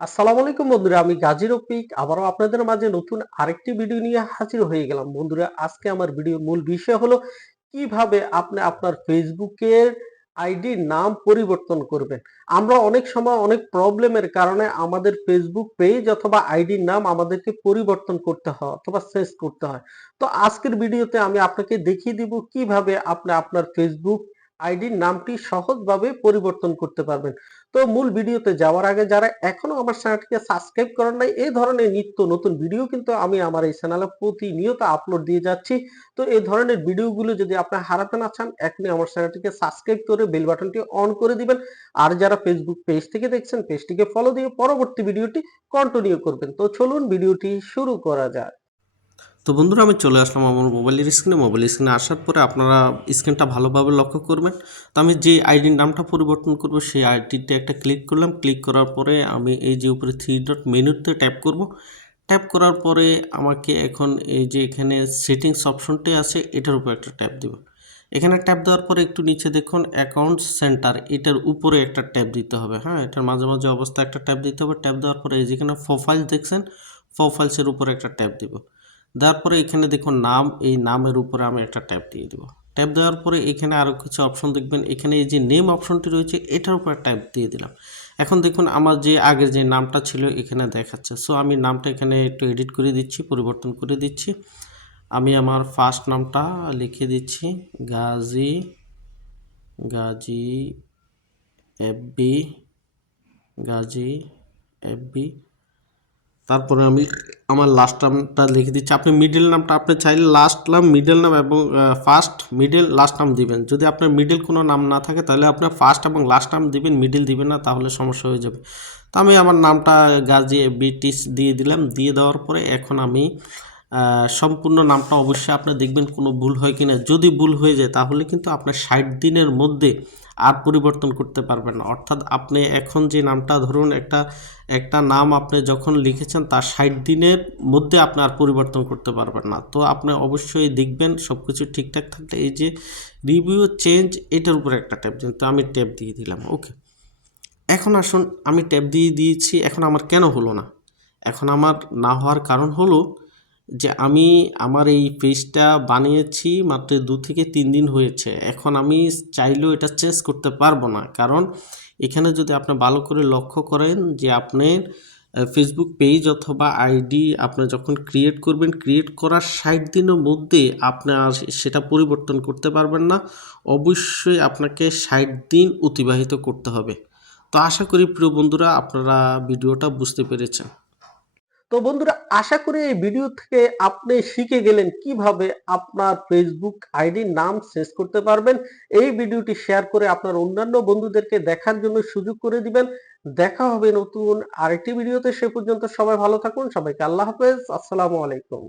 আসসালামু আলাইকুম বন্ধুরা, আমি গাজী রফিক। আবারও আপনাদের মাঝে নতুন আরেকটি ভিডিও নিয়ে হাজির হয়ে গেলাম। বন্ধুরা, আজকে আমার ভিডিওর মূল বিষয় হলো, কীভাবে আপনি আপনার ফেসবুকের আইডি নাম পরিবর্তন করবেন। আমরা অনেক সময় অনেক প্রবলেমের কারণে আমাদের ফেসবুক পেজ অথবা আইডির নাম আমাদেরকে পরিবর্তন করতে হয় অথবা চেঞ্জ করতে হয়। তো আজকের ভিডিওতে আমি আপনাকে দেখিয়ে দিব কীভাবে আপনি আপনার ফেসবুক আইডির নামটি সহজভাবে পরিবর্তন করতে পারবেন। তো মূল ভিডিওতে যাওয়ার আগে যারা এখনও আমার চ্যানেলটিকে সাবস্ক্রাইব করেন নাই, এই ধরনের নিত্য নতুন ভিডিও কিন্তু আমি আমার এই চ্যানেলে প্রতিনিয়ত আপলোড দিয়ে যাচ্ছি। তো এই ধরনের ভিডিওগুলো যদি আপনি হারাতে না চান, এখনই আমার চ্যানেলটিকে সাবস্ক্রাইব করে বেল বাটনটি অন করে দিবেন। আর যারা ফেসবুক পেজ থেকে দেখছেন পেজটিকে ফলো দিয়ে পরবর্তী ভিডিওটি কন্টিনিউ করবেন। তো চলুন ভিডিওটি শুরু করা যাক। তো বন্ধুরা, আমি চলে আসলাম আমার মোবাইলের স্ক্রিনে মোবাইল স্ক্রিনে আসার পরে আপনারা স্ক্রিনটা ভালোভাবে লক্ষ্য করবেন। তো আমি যে আইডির নামটা পরিবর্তন করব, সেই আইডিতে একটা ক্লিক করলাম। ক্লিক করার পরে আমি এই যে উপরে থ্রি ডট মেনুতে ট্যাপ করব। ট্যাপ করার পরে আমাকে এখন এই যে এখানে সেটিংস অপশনটি আছে, এটার উপর একটা ট্যাপ দেব। এখানে ট্যাপ দেওয়ার পরে একটু নিচে দেখুন অ্যাকাউন্ট সেন্টার এটার উপরে একটা ট্যাপ দিতে হবে। হ্যাঁ এটার মাঝে মাঝে অবস্থা একটা ট্যাপ দিতে হবে। ট্যাপ দেওয়ার পরে এই যেখানে প্রোফাইল দেখছেন প্রোফাইলসের উপরে একটা ট্যাপ দিব। দেওয়ার পরে এখানে দেখুন নাম, এই নামের উপরে আমি একটা ট্যাপ দিয়ে দেবো। ট্যাপ দেওয়ার পরে এখানে আরও কিছু অপশন দেখবেন। এখানে এই যে নেম অপশনটি রয়েছে, এটার উপরে ট্যাপ দিয়ে দিলাম। এখন দেখুন আমার যে আগের যে নামটা ছিল, এখানে দেখাচ্ছে। সো আমি নামটা এখানে একটু এডিট করে দিচ্ছি, পরিবর্তন করে দিচ্ছি। আমি আমার ফার্স্ট নামটা লিখে দিচ্ছি, গাজী গাজী এফবি গাজী এফবি তারপরে আমি আমার লাস্ট নামটা লিখে দিচ্ছি। আপনি মিডল নামটা, আপনি চাইলে লাস্ট নাম মিডল নাম এবং ফার্স্ট মিডল লাস্ট নাম দিবেন। যদি আপনার মিডল কোনো নাম না থাকে, তাহলে আপনার ফার্স্ট এবং লাস্ট নাম দিবেন মিডল দিবেন না, তাহলে সমস্যা হয়ে যাবে। তো আমি আমার নামটা গাজী বিটিস দিয়ে দিলাম। দিয়ে দেওয়ার পরে এখন আমি সম্পূর্ণ নামটা অবশ্যই আপনি দেখবেন কোনো ভুল হয় কি না যদি ভুল হয়ে যায়, তাহলে কিন্তু আপনার ষাট দিনের মধ্যে আর পরিবর্তন করতে পারবেন না। অর্থাৎ আপনি এখন যে নামটা, ধরুন একটা একটা নাম আপনি যখন লিখেছেন, তার ষাট দিনের মধ্যে আপনি আর পরিবর্তন করতে পারবেন না। তো আপনি অবশ্যই দেখবেন সব কিছু ঠিকঠাক থাকলে। এই যে রিভিউ চেঞ্জ এটার উপরে একটা ট্যাপ দিন। তো আমি ট্যাপ দিয়ে দিলাম। ওকে। এখন আসুন, আমি ট্যাপ দিয়ে দিয়েছি। এখন আমার কেন হলো না? এখন আমার না হওয়ার কারণ হলো যে আমি আমার এই পেজটা বানিয়েছি মাত্র দু থেকে তিন দিন হয়েছে। এখন আমি চাইলেও এটা চেঞ্জ করতে পারব না। কারণ এখানে যদি আপনি ভালো করে লক্ষ্য করেন যে আপনি ফেসবুক পেজ অথবা আইডি আপনি যখন ক্রিয়েট করবেন ক্রিয়েট করার ষাট দিনের মধ্যে আপনার সেটা পরিবর্তন করতে পারবেন না। অবশ্যই আপনাকে ষাট দিন অতিবাহিত করতে হবে। তো আশা করি প্রিয় বন্ধুরা আপনারা ভিডিওটা বুঝতে পেরেছেন। তো বন্ধুরা, আশা করি এই ভিডিও থেকে আপনি শিখে গেলেন কীভাবে আপনার ফেসবুক আইডির নাম শেষ করতে পারবেন। এই ভিডিওটি শেয়ার করে আপনার অন্যান্য বন্ধুদেরকে দেখার জন্য সুযোগ করে দিবেন। দেখা হবে নতুন আরেকটি ভিডিওতে সে পর্যন্ত সবাই ভালো থাকুন। সবাইকে আল্লাহ হাফেজ। আসসালামু আলাইকুম।